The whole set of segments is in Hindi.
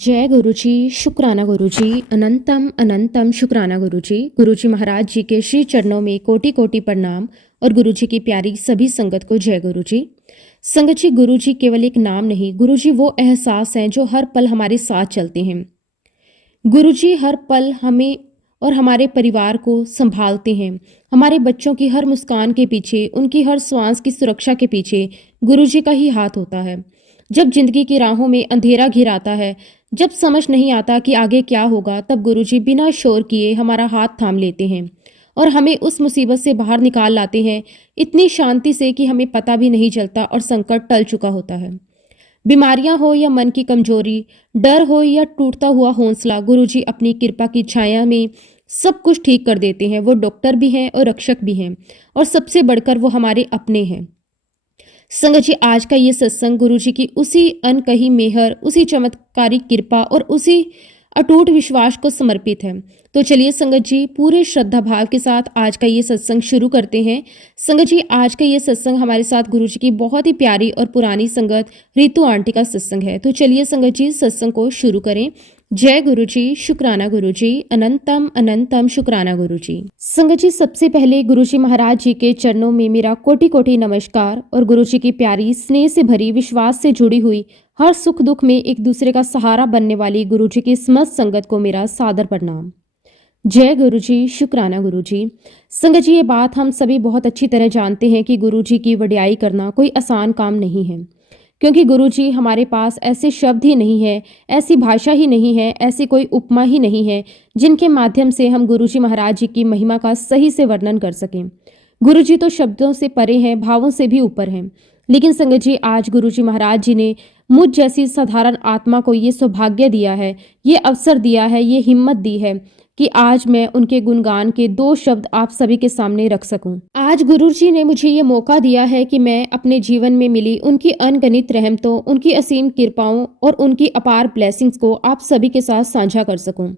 जय गुरुजी, शुक्राना गुरुजी, अनंतम अनंतम शुक्राना गुरुजी। गुरुजी महाराज जी के श्री चरणों में कोटि कोटि प्रणाम और गुरुजी की प्यारी सभी संगत को जय गुरुजी। संगत जी, गुरुजी केवल एक नाम नहीं, गुरुजी वो एहसास हैं जो हर पल हमारे साथ चलते हैं। गुरुजी हर पल हमें और हमारे परिवार को संभालते हैं। हमारे बच्चों की हर मुस्कान के पीछे, उनकी हर श्वास की सुरक्षा के पीछे गुरुजी का ही हाथ होता है। जब जिंदगी की राहों में अंधेरा घिर आता है, जब समझ नहीं आता कि आगे क्या होगा, तब गुरुजी बिना शोर किए हमारा हाथ थाम लेते हैं और हमें उस मुसीबत से बाहर निकाल लाते हैं, इतनी शांति से कि हमें पता भी नहीं चलता और संकट टल चुका होता है। बीमारियां हो या मन की कमजोरी, डर हो या टूटता हुआ हौसला, गुरुजी अपनी कृपा की छाया में सब कुछ ठीक कर देते हैं। वो डॉक्टर भी हैं और रक्षक भी हैं और सबसे बढ़कर वो हमारे अपने हैं। संगत जी, आज का ये सत्संग गुरुजी की उसी अनकही मेहर, उसी चमत्कारी कृपा और उसी अटूट विश्वास को समर्पित है। तो चलिए संगत जी, पूरे श्रद्धा भाव के साथ आज का ये सत्संग शुरू करते हैं। संगत जी, आज का ये सत्संग हमारे साथ गुरुजी की बहुत ही प्यारी और पुरानी संगत रितु आंटी का सत्संग है। तो चलिए संगत जी, सत्संग को शुरू करें। जय गुरुजी, शुक्राना गुरुजी, अनंतम अनंतम शुक्राना गुरुजी। संगत जी, सबसे पहले गुरुजी महाराज जी के चरणों में मेरा कोटि कोटि नमस्कार और गुरुजी की प्यारी स्नेह से भरी, विश्वास से जुड़ी हुई, हर सुख दुख में एक दूसरे का सहारा बनने वाली गुरुजी की समस्त संगत को मेरा सादर प्रणाम। जय गुरुजी, शुक्राना गुरुजी। संगत जी, ये बात हम सभी बहुत अच्छी तरह जानते हैं कि गुरुजी की वडियाई करना कोई आसान काम नहीं है, क्योंकि गुरुजी हमारे पास ऐसे शब्द ही नहीं है, ऐसी भाषा ही नहीं है, ऐसी कोई उपमा ही नहीं है जिनके माध्यम से हम गुरुजी महाराज जी की महिमा का सही से वर्णन कर सकें। गुरुजी तो शब्दों से परे हैं, भावों से भी ऊपर हैं। लेकिन संगत जी, आज गुरुजी महाराज जी ने मुझ जैसी साधारण आत्मा को ये सौभाग्य दिया है, ये अवसर दिया है, ये हिम्मत दी है कि आज मैं उनके गुणगान के दो शब्द आप सभी के सामने रख सकूं। आज गुरुजी ने मुझे ये मौका दिया है कि मैं अपने जीवन में मिली उनकी अनगणित रहमतों, उनकी असीम कृपाओं और उनकी अपार ब्लेसिंग्स को आप सभी के साथ साझा कर सकूं।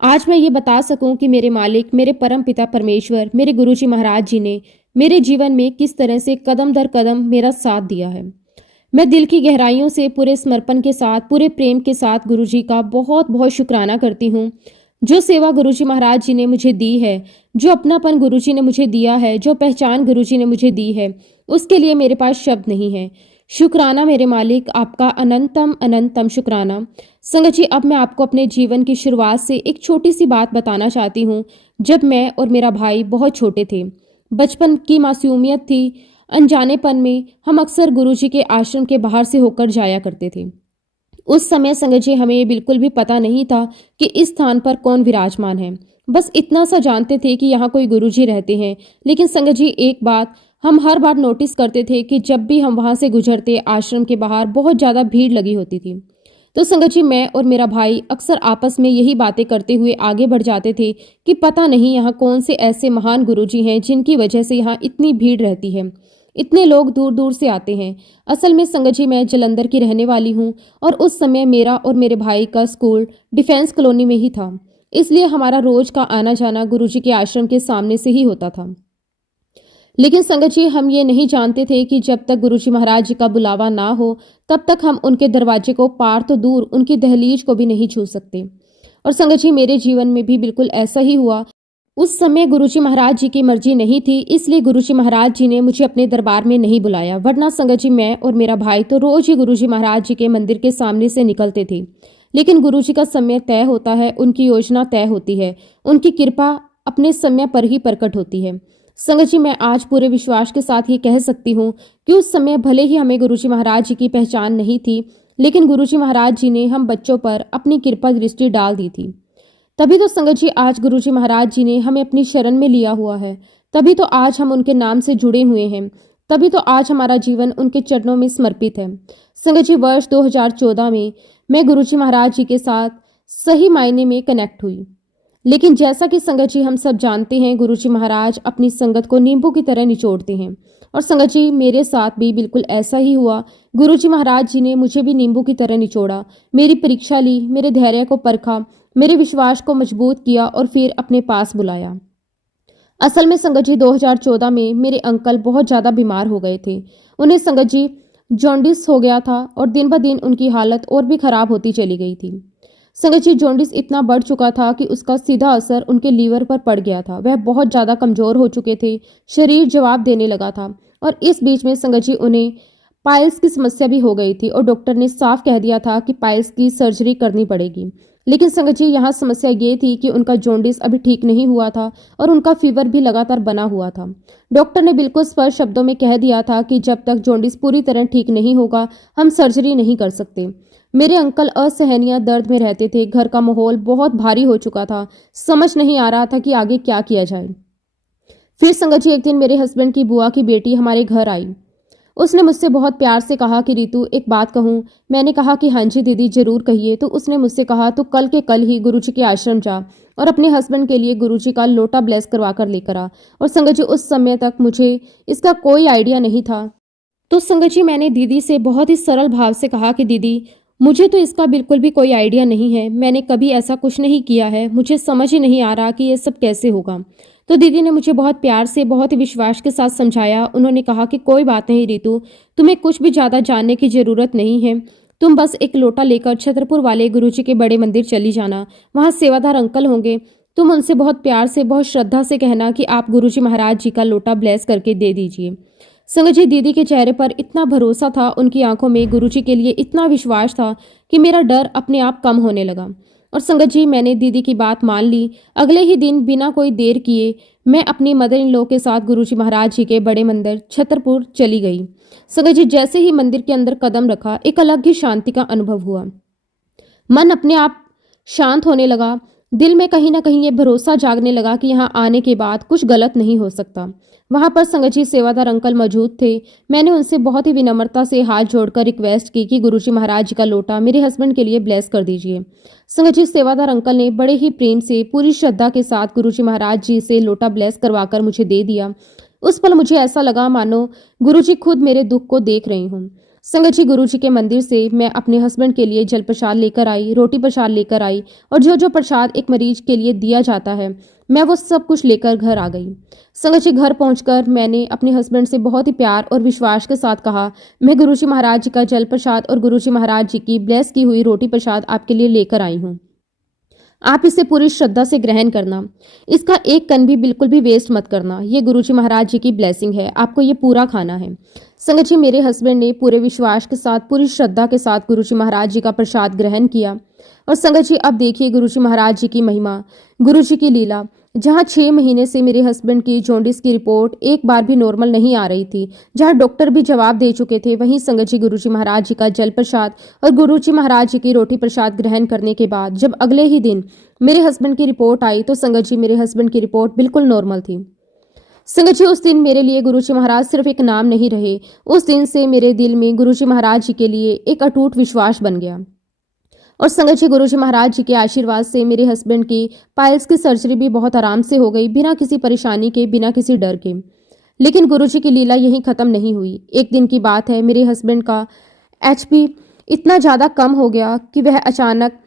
आज मैं ये बता सकूं कि मेरे मालिक, मेरे परम पिता परमेश्वर, मेरे गुरुजी महाराज जी ने मेरे जीवन में किस तरह से कदम दर कदम मेरा साथ दिया है। मैं दिल की गहराइयों से पूरे समर्पण के साथ, पूरे प्रेम के साथ गुरुजी का बहुत बहुत शुक्राना करती हूँ। जो सेवा गुरुजी महाराज जी ने मुझे दी है, जो अपनापन गुरुजी ने मुझे दिया है, जो पहचान गुरुजी ने मुझे दी है, उसके लिए मेरे पास शब्द नहीं है। शुक्राना मेरे मालिक, आपका अनंतम अनंतम शुक्राना। संगत जी, अब मैं आपको अपने जीवन की शुरुआत से एक छोटी सी बात बताना चाहती हूँ। जब मैं और मेरा भाई बहुत छोटे थे, बचपन की मासूमियत थी, अनजानेपन में हम अक्सर गुरुजी के आश्रम के बाहर से होकर जाया करते थे। उस समय संगत जी, हमें बिल्कुल भी पता नहीं था कि इस स्थान पर कौन विराजमान है। बस इतना सा जानते थे कि यहाँ कोई गुरुजी रहते हैं। लेकिन संगत जी, एक बात हम हर बार नोटिस करते थे कि जब भी हम वहाँ से गुजरते, आश्रम के बाहर बहुत ज़्यादा भीड़ लगी होती थी। तो संगत जी, मैं और मेरा भाई अक्सर आपस में यही बातें करते हुए आगे बढ़ जाते थे कि पता नहीं यहाँ कौन से ऐसे महान गुरुजी हैं जिनकी वजह से यहाँ इतनी भीड़ रहती है, इतने लोग दूर दूर से आते हैं। असल में संगत जी, मैं जालंधर की रहने वाली हूँ और उस समय मेरा और मेरे भाई का स्कूल डिफेंस कॉलोनी में ही था, इसलिए हमारा रोज का आना जाना गुरुजी के आश्रम के सामने से ही होता था। लेकिन संगत जी, हम ये नहीं जानते थे कि जब तक गुरुजी महाराज जी का बुलावा ना हो, तब तक हम उनके दरवाजे को पार तो दूर, उनकी दहलीज को भी नहीं छू सकते। और संगत जी, मेरे जीवन में भी बिल्कुल ऐसा ही हुआ। उस समय गुरुजी महाराज जी की मर्जी नहीं थी, इसलिए गुरुजी महाराज जी ने मुझे अपने दरबार में नहीं बुलाया। वरना संगत जी, मैं और मेरा भाई तो रोज ही गुरुजी महाराज जी के मंदिर के सामने से निकलते थे। लेकिन गुरुजी का समय तय होता है, उनकी योजना तय होती है, उनकी कृपा अपने समय पर ही प्रकट होती है। संगत जी, मैं आज पूरे विश्वास के साथ ये कह सकती हूँ कि उस समय भले ही हमें गुरुजी महाराज जी की पहचान नहीं थी, लेकिन गुरुजी महाराज जी ने हम बच्चों पर अपनी कृपा दृष्टि डाल दी थी। तभी तो संगत जी, आज गुरुजी महाराज जी ने हमें अपनी शरण में लिया हुआ है। तभी तो आज हम उनके नाम से जुड़े हुए हैं। तभी तो आज हमारा जीवन उनके चरणों में समर्पित है। संगत जी, वर्ष 2014 में मैं गुरुजी महाराज जी के साथ सही मायने में कनेक्ट हुई। लेकिन जैसा कि संगत जी, हम सब जानते हैं, गुरुजी महाराज अपनी संगत को नींबू की तरह निचोड़ते हैं। और संगत जी, मेरे साथ भी बिल्कुल ऐसा ही हुआ। गुरुजी महाराज जी ने मुझे भी नींबू की तरह निचोड़ा, मेरी परीक्षा ली, मेरे धैर्य को परखा, मेरे विश्वास को मजबूत किया और फिर अपने पास बुलाया। असल में संगत जी, 2014 में मेरे अंकल बहुत ज़्यादा बीमार हो गए थे। उन्हें संगत जी जॉन्डिस हो गया था और दिन ब दिन उनकी हालत और भी खराब होती चली गई थी। संगत जी, जॉन्डिस इतना बढ़ चुका था कि उसका सीधा असर उनके लीवर पर पड़ गया था। वह बहुत ज़्यादा कमज़ोर हो चुके थे, शरीर जवाब देने लगा था और इस बीच में संगत जी उन्हें पाइल्स की समस्या भी हो गई थी और डॉक्टर ने साफ कह दिया था कि पाइल्स की सर्जरी करनी पड़ेगी। लेकिन संगत जी, यहाँ समस्या ये थी कि उनका जॉन्डिस अभी ठीक नहीं हुआ था और उनका फीवर भी लगातार बना हुआ था। डॉक्टर ने बिल्कुल स्पष्ट शब्दों में कह दिया था कि जब तक जॉन्डिस पूरी तरह ठीक नहीं होगा, हम सर्जरी नहीं कर सकते। मेरे अंकल असहनीय दर्द में रहते थे। घर का माहौल बहुत भारी हो चुका था। समझ नहीं आ रहा था कि आगे क्या किया जाए। फिर संगत जी, एक दिन मेरे हस्बैंड की बुआ की बेटी हमारे घर आई। उसने मुझसे बहुत प्यार से कहा कि रितु, एक बात कहूँ। मैंने कहा कि हाँ जी दीदी, जरूर कहिए। तो उसने मुझसे कहा, तो कल के कल ही गुरुजी के आश्रम जा और अपने हस्बैंड के लिए गुरुजी का लोटा ब्लेस करवा कर लेकर आ। और संगत जी, उस समय तक मुझे इसका कोई आइडिया नहीं था। तो संगत जी, मैंने दीदी से बहुत ही सरल भाव से कहा कि दीदी, मुझे तो इसका बिल्कुल भी कोई आइडिया नहीं है। मैंने कभी ऐसा कुछ नहीं किया है। मुझे समझ ही नहीं आ रहा कि ये सब कैसे होगा। तो दीदी ने मुझे बहुत प्यार से, बहुत ही विश्वास के साथ समझाया। उन्होंने कहा कि कोई बात नहीं रितु, तुम्हें कुछ भी ज़्यादा जानने की ज़रूरत नहीं है। तुम बस एक लोटा लेकर छतरपुर वाले गुरुजी के बड़े मंदिर चली जाना। वहाँ सेवादार अंकल होंगे। तुम उनसे बहुत प्यार से, बहुत श्रद्धा से कहना कि आप गुरुजी महाराज जी का लोटा ब्लेस करके दे दीजिए। संगत जी, दीदी के चेहरे पर इतना भरोसा था, उनकी आंखों में गुरुजी के लिए इतना विश्वास था कि मेरा डर अपने आप कम होने लगा। और संगत जी, मैंने दीदी की बात मान ली। अगले ही दिन बिना कोई देर किए मैं अपनी मदर इन लॉ के साथ गुरुजी महाराज जी के बड़े मंदिर छतरपुर चली गई। संगत जी, जैसे ही मंदिर के अंदर कदम रखा, एक अलग ही शांति का अनुभव हुआ। मन अपने आप शांत होने लगा। दिल में कहीं ना कहीं ये भरोसा जागने लगा कि यहाँ आने के बाद कुछ गलत नहीं हो सकता। वहां पर संगत जी सेवादार अंकल मौजूद थे। मैंने उनसे बहुत ही विनम्रता से हाथ जोड़कर रिक्वेस्ट की कि गुरुजी महाराज जी का लोटा मेरे हस्बैंड के लिए ब्लेस कर दीजिए। संगत जी, सेवादार अंकल ने बड़े ही प्रेम से, पूरी श्रद्धा के साथ गुरुजी महाराज जी से लोटा ब्लेस करवाकर मुझे दे दिया। उस पल मुझे ऐसा लगा मानो गुरुजी खुद मेरे दुख को देख रही हूँ। संगत जी, गुरुजी के मंदिर से मैं अपने हस्बैंड के लिए जल प्रसाद लेकर आई, रोटी प्रसाद लेकर आई और जो जो प्रसाद एक मरीज के लिए दिया जाता है, मैं वो सब कुछ लेकर घर आ गई। संगत जी, घर पहुंचकर मैंने अपने हस्बैंड से बहुत ही प्यार और विश्वास के साथ कहा, मैं गुरुजी महाराज जी का जल प्रसाद और गुरुजी महाराज जी की ब्लेस की हुई रोटी प्रसाद आपके लिए लेकर आई हूँ। आप इसे पूरी श्रद्धा से ग्रहण करना। इसका एक कण भी बिल्कुल भी वेस्ट मत करना। ये गुरुजी महाराज जी की ब्लेसिंग है। आपको ये पूरा खाना है। संगत जी, मेरे हस्बैंड ने पूरे विश्वास के साथ, पूरी श्रद्धा के साथ गुरुजी महाराज जी का प्रसाद ग्रहण किया। और संगत जी, अब देखिए गुरुजी महाराज जी की महिमा, गुरुजी की लीला। जहाँ 6 महीने से मेरे हस्बैंड की जॉन्डिस की रिपोर्ट एक बार भी नॉर्मल नहीं आ रही थी, जहाँ डॉक्टर भी जवाब दे चुके थे, वहीं संगत जी गुरुजी महाराज जी का जल प्रसाद और गुरुजी महाराज जी की रोटी प्रसाद ग्रहण करने के बाद जब अगले ही दिन मेरे हस्बैंड की रिपोर्ट आई, तो संगत जी मेरे हस्बैंड की रिपोर्ट बिल्कुल नॉर्मल थी। संगत जी, उस दिन मेरे लिए गुरुजी महाराज सिर्फ एक नाम नहीं रहे। उस दिन से मेरे दिल में गुरुजी महाराज जी के लिए एक अटूट विश्वास बन गया। और संगत जी, गुरुजी महाराज जी के आशीर्वाद से मेरे हस्बैंड की पाइल्स की सर्जरी भी बहुत आराम से हो गई, बिना किसी परेशानी के, बिना किसी डर के। लेकिन गुरुजी की लीला यहीं खत्म नहीं हुई। एक दिन की बात है, मेरे हस्बैंड का HP इतना ज़्यादा कम हो गया कि वह अचानक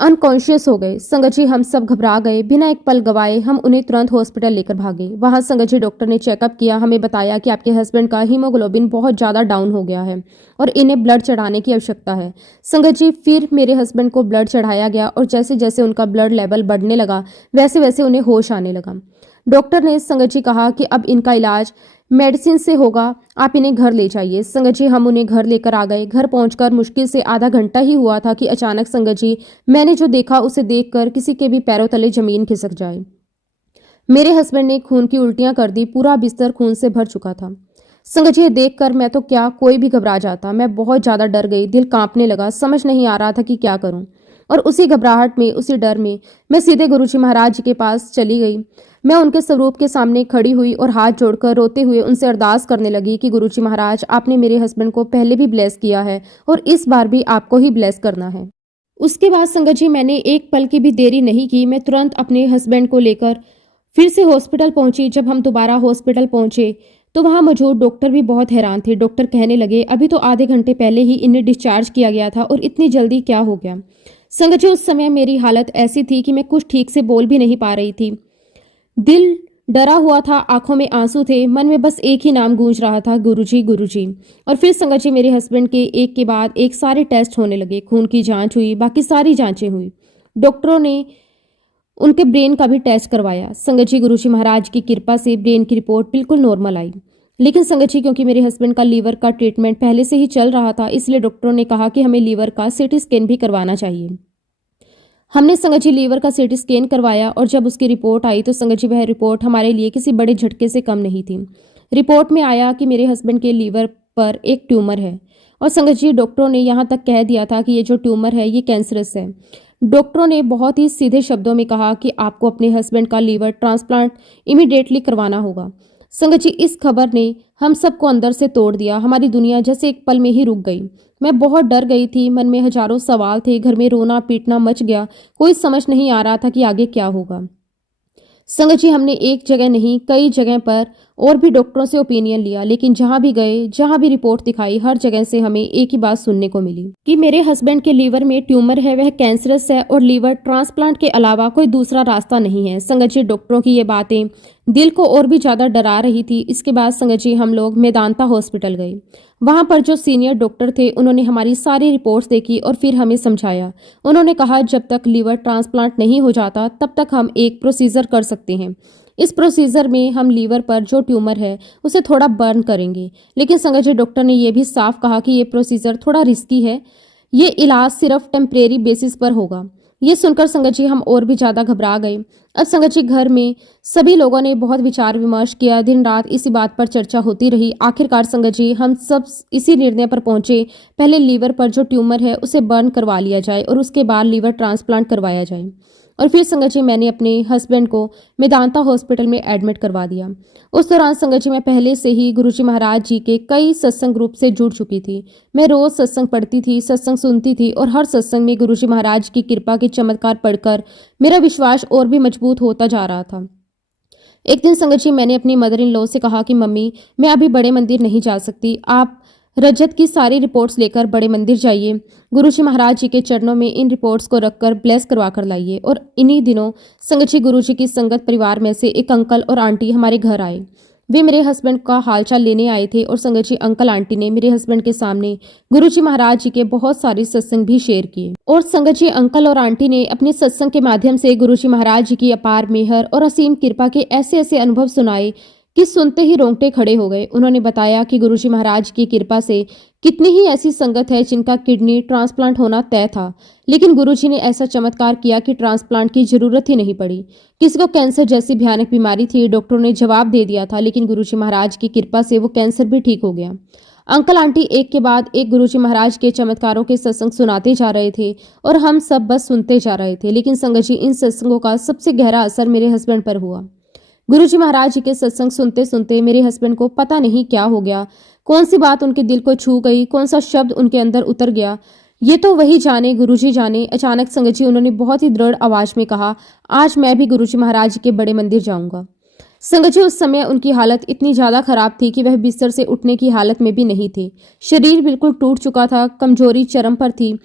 अनकॉन्शियस हो गए। संगत जी, हम सब घबरा गए। बिना एक पल गवाए हम उन्हें तुरंत हॉस्पिटल लेकर भागे। वहां संगत जी डॉक्टर ने चेकअप किया। हमें बताया कि आपके हस्बैंड का हीमोग्लोबिन बहुत ज़्यादा डाउन हो गया है और इन्हें ब्लड चढ़ाने की आवश्यकता है। संगत जी, फिर मेरे हस्बैंड को ब्लड चढ़ाया गया और जैसे जैसे उनका ब्लड लेवल बढ़ने लगा, वैसे वैसे उन्हें होश आने लगा। डॉक्टर ने संगत जी कहा कि अब इनका इलाज मेडिसिन से होगा, आप इन्हें घर ले जाइए। संगत जी, हम उन्हें घर लेकर आ गए। घर पहुंचकर मुश्किल से आधा घंटा ही हुआ था कि अचानक संगत जी, मैंने जो देखा उसे देखकर किसी के भी पैरों तले जमीन खिसक जाए। मेरे हस्बैंड ने खून की उल्टियां कर दी। पूरा बिस्तर खून से भर चुका था। संगत जी, देखकर मैं तो क्या, कोई भी घबरा जाता। मैं बहुत ज़्यादा डर गई। दिल कांपने लगा। समझ नहीं आ रहा था कि क्या करूं। और उसी घबराहट में, उसी डर में मैं सीधे गुरुजी महाराज जी के पास चली गई। मैं उनके स्वरूप के सामने खड़ी हुई और हाथ जोड़कर रोते हुए उनसे अरदास करने लगी कि गुरुजी महाराज, आपने मेरे हस्बैंड को पहले भी ब्लेस किया है और इस बार भी आपको ही ब्लेस करना है। उसके बाद संगत जी, मैंने एक पल की भी देरी नहीं की। मैं तुरंत अपने हस्बैंड को लेकर फिर से हॉस्पिटल पहुंची। जब हम दोबारा हॉस्पिटल पहुंचे तो वहां मौजूद डॉक्टर भी बहुत हैरान थे। डॉक्टर कहने लगे, अभी तो आधे घंटे पहले ही इन्हें डिस्चार्ज किया गया था और इतनी जल्दी क्या हो गया। संगत जी, उस समय मेरी हालत ऐसी थी कि मैं कुछ ठीक से बोल भी नहीं पा रही थी। दिल डरा हुआ था, आंखों में आंसू थे, मन में बस एक ही नाम गूंज रहा था, गुरुजी गुरुजी। और फिर संगत जी, मेरे हस्बैंड के एक के बाद एक सारे टेस्ट होने लगे। खून की जांच हुई, बाकी सारी जांचें हुई। डॉक्टरों ने उनके ब्रेन का भी टेस्ट करवाया। संगत जी, गुरुजी महाराज की कृपा से ब्रेन की रिपोर्ट बिल्कुल नॉर्मल आई। लेकिन संगत जी, क्योंकि मेरे हस्बैंड का लीवर का ट्रीटमेंट पहले से ही चल रहा था, इसलिए डॉक्टरों ने कहा कि हमें लीवर का सीटी स्कैन भी करवाना चाहिए। हमने संगत जी लीवर का सीटी स्कैन करवाया और जब उसकी रिपोर्ट आई तो संगत जी वह रिपोर्ट हमारे लिए किसी बड़े झटके से कम नहीं थी। रिपोर्ट में आया कि मेरे हस्बैंड के लीवर पर एक ट्यूमर है और संगत जी डॉक्टरों ने यहाँ तक कह दिया था कि ये जो ट्यूमर है ये कैंसरस है। डॉक्टरों ने बहुत ही सीधे शब्दों में कहा कि आपको अपने हस्बैंड का लीवर ट्रांसप्लांट इमीडिएटली करवाना होगा। संगत जी, इस खबर ने हम सबको अंदर से तोड़ दिया। हमारी दुनिया जैसे एक पल में ही रुक गई। मैं बहुत डर गई थी, मन में हजारों सवाल थे, घर में रोना पीटना मच गया। कोई समझ नहीं आ रहा था कि आगे क्या होगा। संगत जी, हमने एक जगह नहीं कई जगह पर और भी डॉक्टरों से ओपिनियन लिया, लेकिन जहां भी गए, जहां भी रिपोर्ट दिखाई, हर जगह से हमें एक ही बात सुनने को मिली कि मेरे हस्बैंड के लीवर में ट्यूमर है, वह कैंसरस है और लीवर ट्रांसप्लांट के अलावा कोई दूसरा रास्ता नहीं है। संगत जी, डॉक्टरों की ये बातें दिल को और भी ज्यादा डरा रही थी। इसके बाद संगत जी हम लोग मेदांता हॉस्पिटल गए। वहां पर जो सीनियर डॉक्टर थे उन्होंने हमारी सारी रिपोर्ट्स देखी और फिर हमें समझाया। उन्होंने कहा जब तक लीवर ट्रांसप्लांट नहीं हो जाता तब तक हम एक प्रोसीजर कर सकते हैं। इस प्रोसीजर में हम लीवर पर जो ट्यूमर है उसे थोड़ा बर्न करेंगे। लेकिन संगत जी डॉक्टर ने यह भी साफ कहा कि ये प्रोसीजर थोड़ा रिस्की है, ये इलाज सिर्फ टेम्परेरी बेसिस पर होगा। ये सुनकर संगत जी हम और भी ज़्यादा घबरा गए। अब संगत जी घर में सभी लोगों ने बहुत विचार विमर्श किया, दिन रात इसी बात पर चर्चा होती रही। आखिरकार संगत जी हम सब इसी निर्णय पर पहुंचे, पहले लीवर पर जो ट्यूमर है उसे बर्न करवा लिया जाए और उसके बाद लीवर ट्रांसप्लांट करवाया जाए। और फिर संगत जी मैंने अपने हस्बैंड को मेदांता हॉस्पिटल में एडमिट करवा दिया। उस दौरान संगत जी मैं पहले से ही गुरुजी महाराज जी के कई सत्संग ग्रुप से जुड़ चुकी थी। मैं रोज सत्संग पढ़ती थी, सत्संग सुनती थी और हर सत्संग में गुरुजी महाराज की कृपा के चमत्कार पढ़कर मेरा विश्वास और भी मजबूत होता जा रहा था। एक दिन संगत जी मैंने अपनी मदर इन लॉ से कहा कि मम्मी, मैं अभी बड़े मंदिर नहीं जा सकती, आप रजत की सारी रिपोर्ट्स लेकर बड़े मंदिर जाइए, गुरुजी महाराज जी के चरणों में इन रिपोर्ट्स को रखकर ब्लेस करवा कर लाइए। और इन्हीं दिनों संगत जी गुरुजी की संगत परिवार में से एक अंकल और आंटी हमारे घर आए। वे मेरे हस्बैंड का हालचाल लेने आए थे और संगत जी अंकल आंटी ने मेरे हस्बैंड के सामने गुरुजी महाराज जी के बहुत सारे सत्संग भी शेयर किए। और संगत जी अंकल और आंटी ने अपने सत्संग के माध्यम से गुरुजी महाराज जी की अपार मेहर और असीम कृपा के ऐसे ऐसे अनुभव सुनाए कि सुनते ही रोंगटे खड़े हो गए। उन्होंने बताया कि गुरुजी महाराज की कृपा से कितनी ही ऐसी संगत है जिनका किडनी ट्रांसप्लांट होना तय था, लेकिन गुरुजी ने ऐसा चमत्कार किया कि ट्रांसप्लांट की जरूरत ही नहीं पड़ी। किसी को कैंसर जैसी भयानक बीमारी थी, डॉक्टरों ने जवाब दे दिया था, लेकिन गुरुजी महाराज की कृपा से वो कैंसर भी ठीक हो गया। अंकल आंटी एक के बाद एक गुरुजी महाराज के चमत्कारों के सत्संग सुनाते जा रहे थे और हम सब बस सुनते जा रहे थे। लेकिन संगत जी इन सत्संगों का सबसे गहरा असर मेरे हस्बैंड पर हुआ। गुरुजी महाराज जी के सत्संग सुनते सुनते मेरे हस्बैंड को पता नहीं क्या हो गया, कौन सी बात उनके दिल को छू गई, कौन सा शब्द उनके अंदर उतर गया, ये तो वही जाने, गुरुजी जाने। अचानक संगत जी उन्होंने बहुत ही दृढ़ आवाज में कहा, आज मैं भी गुरुजी महाराज जी के बड़े मंदिर जाऊंगा। संगत जी उस समय उनकी हालत इतनी ज्यादा खराब थी कि वह बिस्तर से उठने की हालत में भी नहीं थे। शरीर बिल्कुल टूट चुका था, कमजोरी चरम पर थी।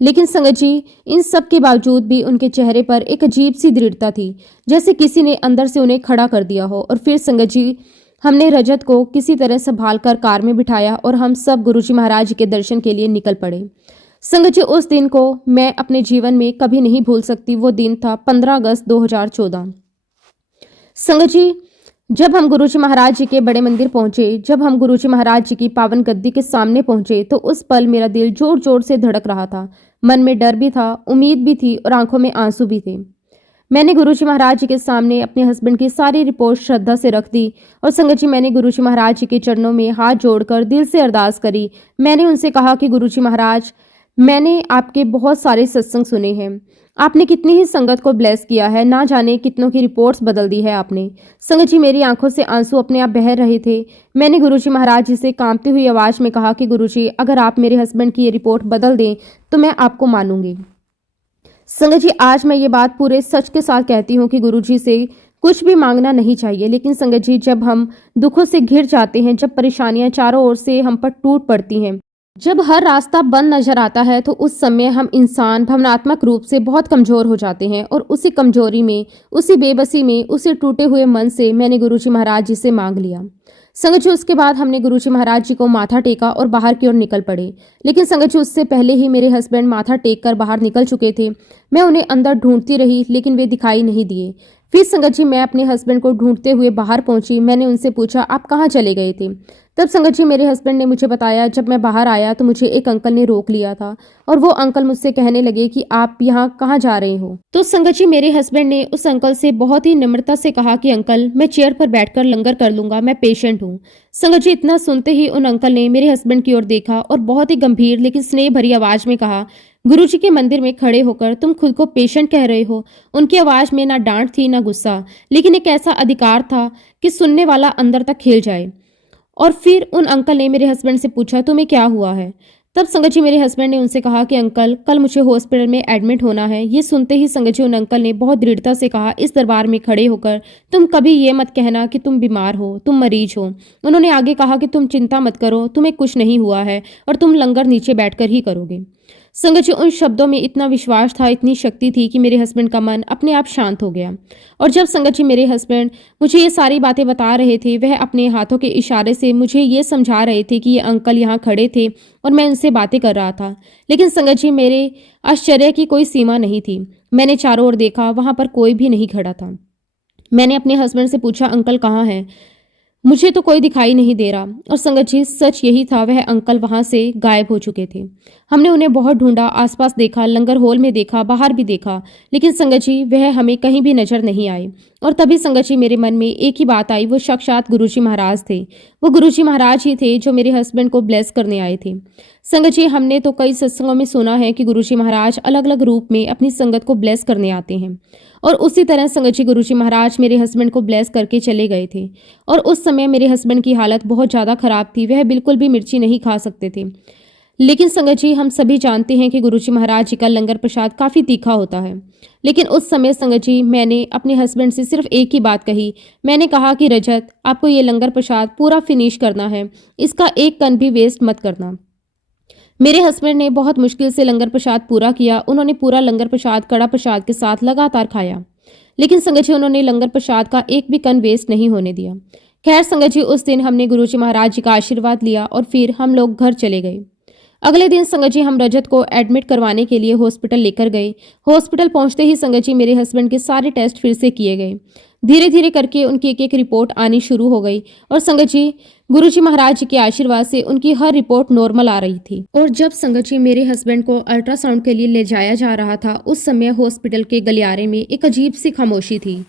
लेकिन संगत जी इन सब के बावजूद भी उनके चेहरे पर एक अजीब सी दृढ़ता थी, जैसे किसी ने अंदर से उन्हें खड़ा कर दिया हो। और फिर संगत जी हमने रजत को किसी तरह संभाल कर कार में बिठाया और हम सब गुरुजी महाराज के दर्शन के लिए निकल पड़े। संगत जी उस दिन को मैं अपने जीवन में कभी नहीं भूल सकती। वो दिन था 15 अगस्त 2014। संगत जी जब हम गुरुजी महाराज जी के बड़े मंदिर पहुंचे, जब हम गुरुजी महाराज जी की पावन गद्दी के सामने पहुंचे, तो उस पल मेरा दिल जोर जोर से धड़क रहा था। मन में डर भी था, उम्मीद भी थी और आंखों में आंसू भी थे। मैंने गुरुजी महाराज जी के सामने अपने हस्बैंड की सारी रिपोर्ट श्रद्धा से रख दी और संगत जी मैंने गुरुजी महाराज जी के चरणों में हाथ जोड़कर दिल से अरदास करी। मैंने उनसे कहा कि गुरुजी महाराज, मैंने आपके बहुत सारे सत्संग सुने हैं, आपने कितनी ही संगत को ब्लेस किया है, ना जाने कितनों की रिपोर्ट्स बदल दी है आपने। संगत जी मेरी आंखों से आंसू अपने आप बह रहे थे। मैंने गुरुजी महाराज जी से कांपती हुई आवाज में कहा कि गुरुजी अगर आप मेरे हस्बैंड की ये रिपोर्ट बदल दें तो मैं आपको मानूंगी। संगत जी आज मैं ये बात पूरे सच के साथ कहती हूँ कि गुरुजी से कुछ भी मांगना नहीं चाहिए। लेकिन संगत जी जब हम दुखों से घिर जाते हैं, जब परेशानियां चारों ओर से हम पर टूट पड़ती हैं, जब हर रास्ता बंद नजर आता है, तो उस समय हम इंसान भावनात्मक रूप से बहुत कमजोर हो जाते हैं। और उसी कमजोरी में, उसी बेबसी में, उसी टूटे हुए मन से मैंने गुरुजी महाराज जी से मांग लिया। संगत जी उसके बाद हमने गुरुजी महाराज जी को माथा टेका और बाहर की ओर निकल पड़े। लेकिन संगत जी उससे पहले ही मेरे हस्बैंड माथा टेक कर बाहर निकल चुके थे। मैं उन्हें अंदर ढूंढती रही लेकिन वे दिखाई नहीं दिए। फिर संगत जी मैं अपने हस्बैंड को ढूंढते हुए बाहर पहुंची। मैंने उनसे पूछा, आप कहाँ चले गए थे? तब संगत जी मेरे हस्बैंड ने मुझे बताया, जब मैं बाहर आया तो मुझे एक अंकल ने रोक लिया था और वो अंकल मुझसे कहने लगे कि आप यहाँ कहाँ जा रहे हो। तो संगत जी मेरे हस्बैंड ने उस अंकल से बहुत ही नम्रता से कहा कि अंकल, मैं चेयर पर बैठकर लंगर कर लूंगा, मैं पेशेंट हूँ। संगत जी इतना सुनते ही उन अंकल ने मेरे हस्बैंड की ओर देखा और बहुत ही गंभीर लेकिन स्नेह भरी आवाज में कहा, गुरुजी के मंदिर में खड़े होकर तुम खुद को पेशेंट कह रहे हो। उनकी आवाज में ना डांट थी ना गुस्सा, लेकिन एक ऐसा अधिकार था कि सुनने वाला अंदर तक खेल जाए। और फिर उन अंकल ने मेरे हस्बैंड से पूछा, तुम्हें क्या हुआ है? तब संगत जी मेरे हस्बैंड ने उनसे कहा कि अंकल, कल मुझे हॉस्पिटल में एडमिट होना है। ये सुनते ही संगत जी उन अंकल ने बहुत दृढ़ता से कहा, इस दरबार में खड़े होकर तुम कभी ये मत कहना कि तुम बीमार हो, तुम मरीज हो। उन्होंने आगे कहा कि तुम चिंता मत करो, तुम्हें कुछ नहीं हुआ है और तुम लंगर नीचे बैठकर ही करोगे। संगत जी उन शब्दों में इतना विश्वास था, इतनी शक्ति थी कि मेरे हस्बैंड का मन अपने आप शांत हो गया। और जब संगत जी मेरे हस्बैंड मुझे ये सारी बातें बता रहे थे, वह अपने हाथों के इशारे से मुझे ये समझा रहे थे कि ये अंकल यहाँ खड़े थे और मैं उनसे बातें कर रहा था। लेकिन संगत जी मेरे आश्चर्य की कोई सीमा नहीं थी। मैंने चारों ओर देखा, वहां पर कोई भी नहीं खड़ा था। मैंने अपने हस्बैंड से पूछा, अंकल कहाँ हैं? मुझे तो कोई दिखाई नहीं दे रहा। और संगत जी सच यही था, वह अंकल वहां से गायब हो चुके थे। हमने उन्हें बहुत ढूंढा, आसपास देखा, लंगर हॉल में देखा, बाहर भी देखा, लेकिन संगत जी वह हमें कहीं भी नजर नहीं आए। और तभी संगत जी मेरे मन में एक ही बात आई, वो साक्षात गुरुजी महाराज थे। वो गुरुजी महाराज ही थे जो मेरे हस्बैंड को ब्लेस करने आए थे। संगत जी हमने तो कई सत्संगों में सुना है कि गुरुजी महाराज अलग अलग रूप में अपनी संगत को ब्लेस करने आते हैं। और उसी तरह संगत जी गुरुजी महाराज मेरे हस्बैंड को ब्लेस करके चले गए थे। और उस समय मेरे हस्बैंड की हालत बहुत ज़्यादा खराब थी, वह बिल्कुल भी मिर्ची नहीं खा सकते थे। लेकिन संगत जी हम सभी जानते हैं कि गुरुजी महाराज जी का लंगर प्रसाद काफ़ी तीखा होता है। लेकिन उस समय संगत जी मैंने अपने हस्बैंड से सिर्फ एक ही बात कही। मैंने कहा कि रजत, आपको ये लंगर प्रसाद पूरा फिनिश करना है, इसका एक कण भी वेस्ट मत करना। मेरे हस्बैंड ने बहुत मुश्किल से लंगर प्रसाद पूरा किया। उन्होंने पूरा लंगर प्रसाद कड़ा प्रसाद के साथ लगातार खाया। लेकिन संगत जी उन्होंने लंगर प्रसाद का एक भी कण वेस्ट नहीं होने दिया। खैर संगत जी उस दिन हमने गुरुजी महाराज जी का आशीर्वाद लिया और फिर हम लोग घर चले गए। अगले दिन संगत जी हम रजत को एडमिट करवाने के लिए हॉस्पिटल लेकर गए। हॉस्पिटल पहुंचते ही संगत जी मेरे हस्बैंड के सारे टेस्ट फिर से किए गए। धीरे धीरे करके उनकी एक एक रिपोर्ट आनी शुरू हो गई और संगत जी गुरुजी महाराज जी के आशीर्वाद से उनकी हर रिपोर्ट नॉर्मल आ रही थी। और जब संगत जी मेरे हस्बैंड को अल्ट्रासाउंड के लिए ले जाया जा रहा था, उस समय हॉस्पिटल के गलियारे में एक अजीब सी खामोशी थी।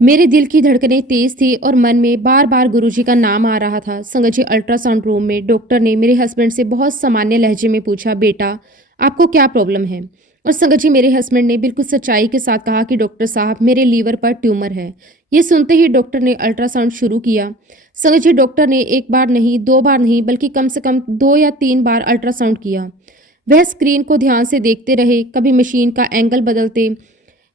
मेरे दिल की धड़कनें तेज थी और मन में बार बार गुरुजी का नाम आ रहा था। संगत जी अल्ट्रासाउंड रूम में डॉक्टर ने मेरे हस्बैंड से बहुत सामान्य लहजे में पूछा, बेटा आपको क्या प्रॉब्लम है? और संगत जी मेरे हस्बैंड ने बिल्कुल सच्चाई के साथ कहा कि डॉक्टर साहब, मेरे लीवर पर ट्यूमर है। ये सुनते ही डॉक्टर ने अल्ट्रासाउंड शुरू किया। संगत जी डॉक्टर ने एक बार नहीं, दो बार नहीं, बल्कि कम से कम 2 या 3 बार अल्ट्रासाउंड किया। वह स्क्रीन को ध्यान से देखते रहे, कभी मशीन का एंगल बदलते,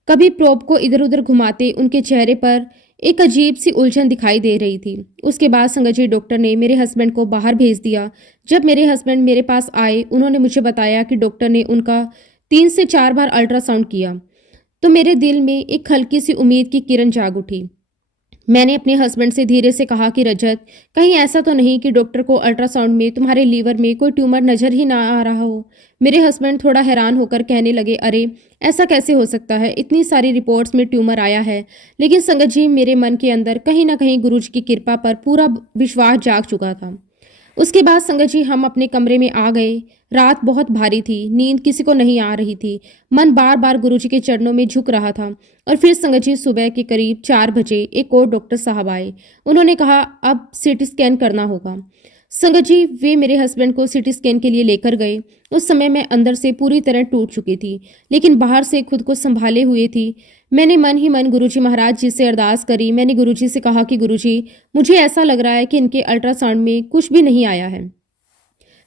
कभी प्रोब को इधर उधर घुमाते। उनके चेहरे पर एक अजीब सी उलझन दिखाई दे रही थी। उसके बाद संगत जी डॉक्टर ने मेरे हस्बैंड को बाहर भेज दिया। जब मेरे हस्बैंड मेरे पास आए, उन्होंने मुझे बताया कि डॉक्टर ने उनका 3 से 4 बार अल्ट्रासाउंड किया। तो मेरे दिल में एक हल्की सी उम्मीद की किरण जाग उठी। मैंने अपने हस्बैंड से धीरे से कहा कि रजत, कहीं ऐसा तो नहीं कि डॉक्टर को अल्ट्रासाउंड में तुम्हारे लीवर में कोई ट्यूमर नजर ही ना आ रहा हो? मेरे हस्बैंड थोड़ा हैरान होकर कहने लगे, अरे ऐसा कैसे हो सकता है, इतनी सारी रिपोर्ट्स में ट्यूमर आया है। लेकिन संगत जी मेरे मन के अंदर कहीं ना कहीं गुरुजी की कृपा पर पूरा विश्वास जाग चुका था। उसके बाद संगत जी हम अपने कमरे में आ गए। रात बहुत भारी थी, नींद किसी को नहीं आ रही थी। मन बार बार गुरुजी के चरणों में झुक रहा था। और फिर संगत जी सुबह के करीब 4 बजे एक और डॉक्टर साहब आए। उन्होंने कहा अब सीटी स्कैन करना होगा। संगत जी वे मेरे हस्बैंड को सीटी स्कैन के लिए लेकर गए। उस समय मैं अंदर से पूरी तरह टूट चुकी थी, लेकिन बाहर से खुद को संभाले हुए थी। मैंने मन ही मन गुरुजी महाराज जी से अरदास करी। मैंने गुरुजी से कहा कि गुरुजी, मुझे ऐसा लग रहा है कि इनके अल्ट्रासाउंड में कुछ भी नहीं आया है।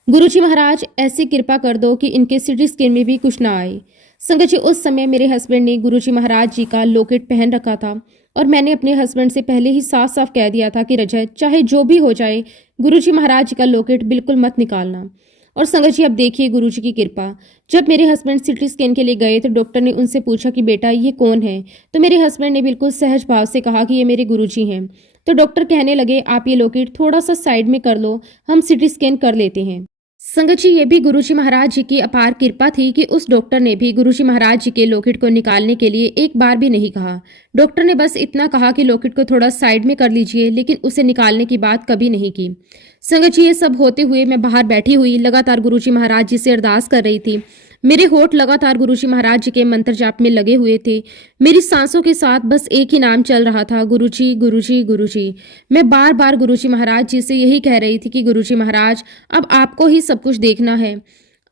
गुरुजी महाराज ऐसी कृपा कर दो कि इनके सीटी स्कैन में भी कुछ ना आए। संगत जी उस समय मेरे हस्बैंड ने गुरुजी महाराज जी का लॉकेट पहन रखा था और मैंने अपने हस्बैंड से पहले ही साफ साफ कह दिया था कि रजत, चाहे जो भी हो जाए, गुरुजी महाराज जी का लॉकेट बिल्कुल मत निकालना। और संगत जी अब देखिए गुरुजी की कृपा। जब मेरे हस्बैंड सीटी स्कैन के लिए गए तो डॉक्टर ने उनसे पूछा कि बेटा ये कौन है? तो मेरे हस्बैंड ने बिल्कुल सहज भाव से कहा कि ये मेरे गुरुजी हैं। तो डॉक्टर कहने लगे, आप ये लॉकेट थोड़ा सा साइड में कर लो, हम सिटी स्कैन कर लेते हैं। संगत जी, ये भी गुरुजी महाराज जी की अपार कृपा थी कि उस डॉक्टर ने भी गुरुजी महाराज जी के लॉकेट को निकालने के लिए एक बार भी नहीं कहा। डॉक्टर ने बस इतना कहा कि लॉकेट को थोड़ा साइड में कर लीजिए, लेकिन उसे निकालने की बात कभी नहीं की। संगत जी, ये सब होते हुए मैं बाहर बैठी हुई लगातार गुरुजी महाराज जी से अरदास कर रही थी। मेरे होठ लगातार गुरुजी महाराज जी के मंत्र जाप में लगे हुए थे। मेरी सांसों के साथ बस एक ही नाम चल रहा था, गुरुजी गुरुजी गुरुजी। मैं बार बार गुरुजी महाराज जी से यही कह रही थी कि गुरुजी महाराज, अब आपको ही सब कुछ देखना है,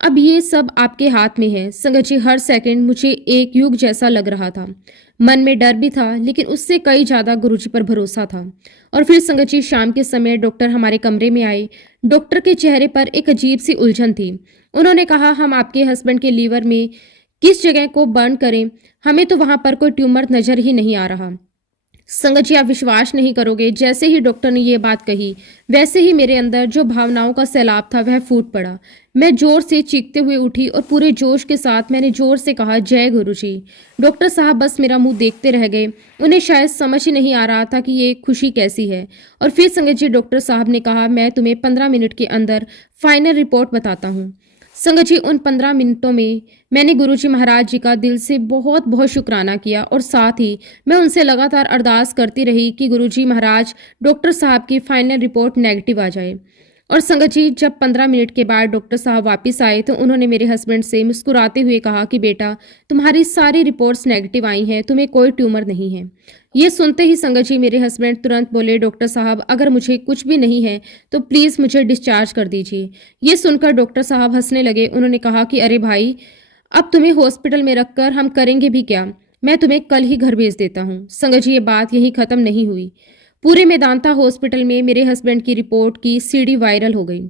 अब ये सब आपके हाथ में है। संगत जी, हर सेकंड मुझे एक युग जैसा लग रहा था। मन में डर भी था, लेकिन उससे कई ज्यादा गुरुजी पर भरोसा था। और फिर संगत जी, शाम के समय डॉक्टर हमारे कमरे में आए। डॉक्टर के चेहरे पर एक अजीब सी उलझन थी। उन्होंने कहा, हम आपके हस्बैंड के लीवर में किस जगह को बर्न करें, हमें तो वहां पर कोई ट्यूमर नजर ही नहीं आ रहा। संगत जी, आप विश्वास नहीं करोगे, जैसे ही डॉक्टर ने ये बात कही वैसे ही मेरे अंदर जो भावनाओं का सैलाब था वह फूट पड़ा। मैं जोर से चीखते हुए उठी और पूरे जोश के साथ मैंने जोर से कहा, जय गुरुजी। डॉक्टर साहब बस मेरा मुंह देखते रह गए। उन्हें शायद समझ ही नहीं आ रहा था कि ये खुशी कैसी है। और फिर संगत जी, डॉक्टर साहब ने कहा, मैं तुम्हें 15 मिनट के अंदर फाइनल रिपोर्ट बताता हूँ। संगत जी, उन 15 मिनटों में मैंने गुरुजी महाराज जी का दिल से बहुत बहुत शुक्राना किया और साथ ही मैं उनसे लगातार अरदास करती रही कि गुरुजी महाराज, डॉक्टर साहब की फाइनल रिपोर्ट नेगेटिव आ जाए। और संगत जी, जब 15 मिनट के बाद डॉक्टर साहब वापस आए तो उन्होंने मेरे हस्बैंड से मुस्कुराते हुए कहा कि बेटा, तुम्हारी सारी रिपोर्ट्स नेगेटिव आई हैं, तुम्हें कोई ट्यूमर नहीं है। ये सुनते ही संगत जी, मेरे हस्बैंड तुरंत बोले, डॉक्टर साहब, अगर मुझे कुछ भी नहीं है तो प्लीज़ मुझे डिस्चार्ज कर दीजिए। ये सुनकर डॉक्टर साहब हंसने लगे। उन्होंने कहा कि अरे भाई, अब तुम्हें हॉस्पिटल में रखकर हम करेंगे भी क्या, मैं तुम्हें कल ही घर भेज देता हूँ। संगत जी, ये बात यहीं ख़त्म नहीं हुई। पूरे मेदांता हॉस्पिटल में मेरे हस्बैंड की रिपोर्ट की सीडी वायरल हो गई।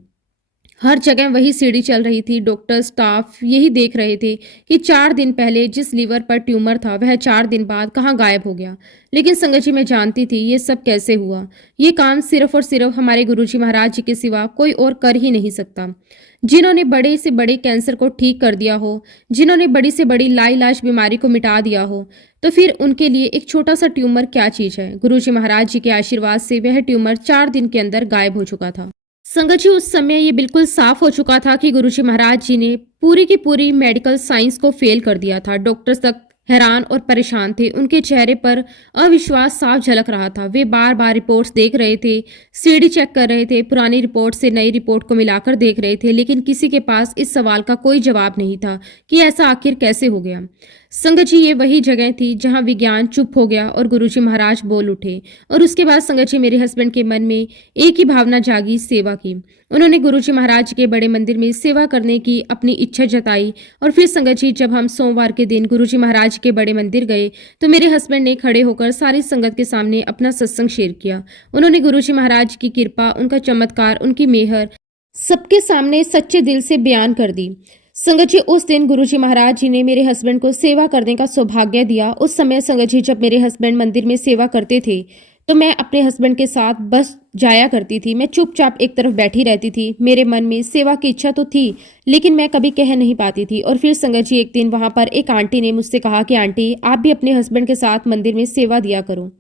हर जगह वही सीढ़ी चल रही थी। डॉक्टर स्टाफ यही देख रहे थे कि 4 दिन पहले जिस लीवर पर ट्यूमर था वह 4 दिन बाद कहाँ गायब हो गया। लेकिन संगत जी, मैं जानती थी ये सब कैसे हुआ। ये काम सिर्फ और सिर्फ हमारे गुरुजी महाराज जी के सिवा कोई और कर ही नहीं सकता। जिन्होंने बड़े से बड़े कैंसर को ठीक कर दिया हो, जिन्होंने बड़ी से बड़ी लाइलाज बीमारी को मिटा दिया हो, तो फिर उनके लिए एक छोटा सा ट्यूमर क्या चीज़ है। गुरुजी महाराज जी के आशीर्वाद से वह ट्यूमर 4 दिन के अंदर गायब हो चुका था। संगत जी, उस समय ये बिल्कुल साफ हो चुका था कि गुरुजी महाराज जी ने पूरी की पूरी मेडिकल साइंस को फेल कर दिया था। डॉक्टर्स तक हैरान और परेशान थे। उनके चेहरे पर अविश्वास साफ झलक रहा था। वे बार बार रिपोर्ट्स देख रहे थे, सीडी चेक कर रहे थे, पुरानी रिपोर्ट से नई रिपोर्ट को मिलाकर देख रहे थे, लेकिन किसी के पास इस सवाल का कोई जवाब नहीं था कि ऐसा आखिर कैसे हो गया। संगत जी, ये वही जगह थी जहां विज्ञान चुप हो गया और गुरुजी महाराज बोल उठे। और उसके बाद संगत जी, मेरे हस्बैंड के मन में एक ही भावना जागी, सेवा की। उन्होंने गुरुजी महाराज के बड़े मंदिर में सेवा करने की अपनी इच्छा जताई। और फिर संगत जी, जब हम सोमवार के दिन गुरुजी महाराज के बड़े मंदिर गए तो मेरे हस्बैंड ने खड़े होकर सारी संगत के सामने अपना सत्संग शेयर किया। उन्होंने गुरुजी महाराज की कृपा, उनका चमत्कार, उनकी मेहर सबके सामने सच्चे दिल से बयान कर दी। संगत जी, उस दिन गुरुजी महाराज जी ने मेरे हस्बैंड को सेवा करने का सौभाग्य दिया। उस समय संगत जी, जब मेरे हस्बैंड मंदिर में सेवा करते थे तो मैं अपने हस्बैंड के साथ बस जाया करती थी। मैं चुपचाप एक तरफ बैठी रहती थी। मेरे मन में सेवा की इच्छा तो थी, लेकिन मैं कभी कह नहीं पाती थी। और फिर संगत जी, एक दिन वहां पर एक आंटी ने मुझसे कहा कि आंटी, आप भी अपने हस्बैंड के साथ मंदिर में सेवा दिया करो।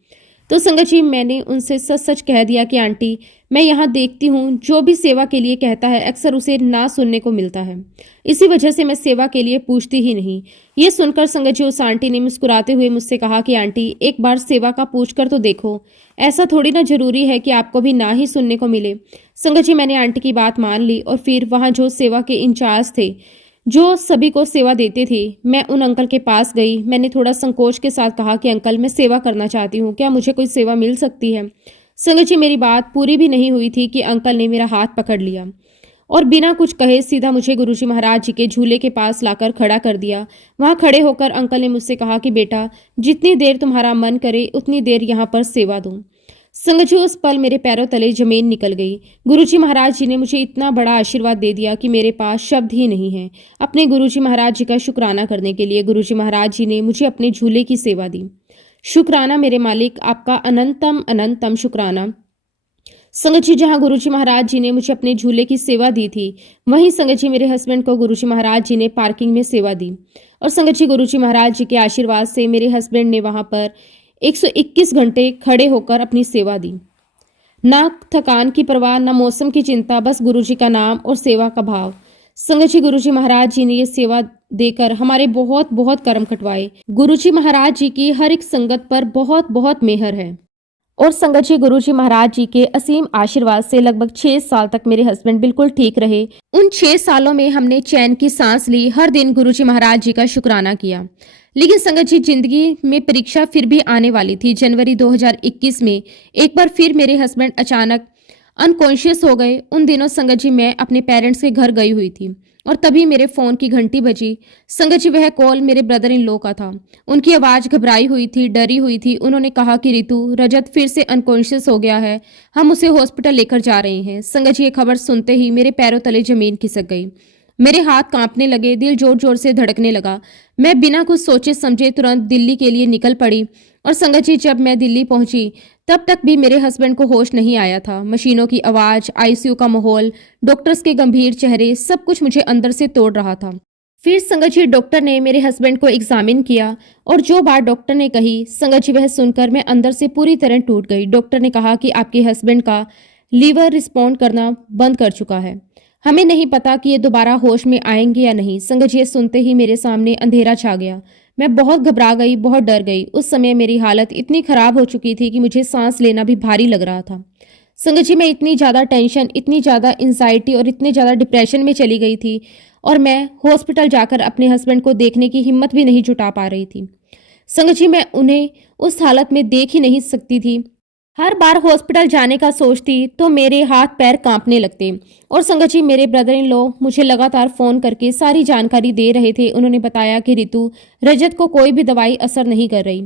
तो संगत जी, मैंने उनसे सच सच कह दिया कि आंटी, मैं यहाँ देखती हूँ जो भी सेवा के लिए कहता है अक्सर उसे ना सुनने को मिलता है, इसी वजह से मैं सेवा के लिए पूछती ही नहीं। ये सुनकर संगत जी, उस आंटी ने मुस्कुराते हुए मुझसे कहा कि आंटी, एक बार सेवा का पूछ कर तो देखो, ऐसा थोड़ी ना जरूरी है कि आपको भी ना ही सुनने को मिले। संगत जी, मैंने आंटी की बात मान ली और फिर वहाँ जो सेवा के इंचार्ज थे, जो सभी को सेवा देते थे, मैं उन अंकल के पास गई। मैंने थोड़ा संकोच के साथ कहा कि अंकल, मैं सेवा करना चाहती हूँ, क्या मुझे कोई सेवा मिल सकती है। संगत जी, मेरी बात पूरी भी नहीं हुई थी कि अंकल ने मेरा हाथ पकड़ लिया और बिना कुछ कहे सीधा मुझे गुरुजी महाराज जी के झूले के पास लाकर खड़ा कर दिया। वहां खड़े होकर अंकल ने मुझसे कहा कि बेटा, जितनी देर तुम्हारा मन करे उतनी देर यहाँ पर सेवा दो। संगत जी, उस पल मेरे पैरों तले जमीन निकल गई। गुरुजी महाराज जी ने मुझे इतना बड़ा आशीर्वाद दे दिया कि मेरे पास शब्द ही नहीं है अपने गुरुजी महाराज जी का शुक्राना करने के लिए। गुरुजी महाराज जी ने मुझे अपने झूले की सेवा दी। शुक्राना मेरे मालिक, आपका अनंतम अनंतम शुक्राना। संगत जी, जहाँ गुरुजी महाराज जी ने मुझे अपने झूले की सेवा दी थी, वहीं संगत जी, मेरे हस्बैंड को गुरुजी महाराज जी ने पार्किंग में सेवा दी। और संगत जी, गुरुजी महाराज जी के आशीर्वाद से मेरे हस्बैंड ने वहां पर 121 घंटे खड़े होकर अपनी सेवा दी। ना थकान की परवाह, ना मौसम की चिंता, बस गुरुजी का नाम और सेवा का भाव। संगत जी, गुरुजी महाराज जी ने ये सेवा देकर हमारे बहुत बहुत कर्म कटवाए। गुरुजी महाराज जी की हर एक संगत पर बहुत बहुत मेहर है। और संगत जी, गुरुजी महाराज जी के असीम आशीर्वाद से लगभग 6 साल तक मेरे हस्बैंड बिल्कुल ठीक रहे। उन 6 सालों में हमने चैन की सांस ली, हर दिन गुरुजी महाराज जी का शुक्राना किया। लेकिन संगत जी, जिंदगी में परीक्षा फिर भी आने वाली थी। जनवरी 2021 में एक बार फिर मेरे हस्बैंड अचानक अनकॉन्शियस हो गए। उन दिनों संगत जी मैं अपने पेरेंट्स के घर गई हुई थी और तभी मेरे फोन की घंटी बजी। संगत जी, वह कॉल मेरे ब्रदर इन लॉ का था। उनकी आवाज घबराई हुई थी, डरी हुई थी। उन्होंने कहा कि रितु, रजत फिर से अनकॉन्शियस हो गया है, हम उसे हॉस्पिटल लेकर जा रहे हैं। संगत जी, ये खबर सुनते ही मेरे पैरों तले जमीन खिसक गई। मेरे हाथ कांपने लगे, दिल जोर जोर से धड़कने लगा। मैं बिना कुछ सोचे समझे तुरंत दिल्ली के लिए निकल पड़ी। और संगत जी, जब मैं दिल्ली पहुंची तब तक भी मेरे हस्बैंड को होश नहीं आया था। मशीनों की आवाज, आईसीयू का माहौल, डॉक्टर्स के गंभीर चेहरे, सब कुछ मुझे अंदर से तोड़ रहा था। फिर संगत जी, डॉक्टर ने मेरे हस्बैंड को एग्जामिन किया और जो बात डॉक्टर ने कही, संगत जी, वह सुनकर मैं अंदर से पूरी तरह टूट गई। डॉक्टर ने कहा कि आपके हस्बैंड का लीवर रिस्पॉन्ड करना बंद कर चुका है। हमें नहीं पता कि ये दोबारा होश में आएंगे या नहीं। संगत जी, ये सुनते ही मेरे सामने अंधेरा छा गया। मैं बहुत घबरा गई, बहुत डर गई। उस समय मेरी हालत इतनी खराब हो चुकी थी कि मुझे सांस लेना भी भारी लग रहा था। संगत जी, मैं इतनी ज़्यादा टेंशन, इतनी ज़्यादा एंजाइटी और इतने ज़्यादा डिप्रेशन में चली गई थी और मैं हॉस्पिटल जाकर अपने हस्बैंड को देखने की हिम्मत भी नहीं जुटा पा रही थी। संगत जी, मैं उन्हें उस हालत में देख ही नहीं सकती थी। हर बार हॉस्पिटल जाने का सोचती तो मेरे हाथ पैर कांपने लगते। और संगत जी, मेरे ब्रदर इन लॉ मुझे लगातार फ़ोन करके सारी जानकारी दे रहे थे। उन्होंने बताया कि रितु, रजत को कोई भी दवाई असर नहीं कर रही।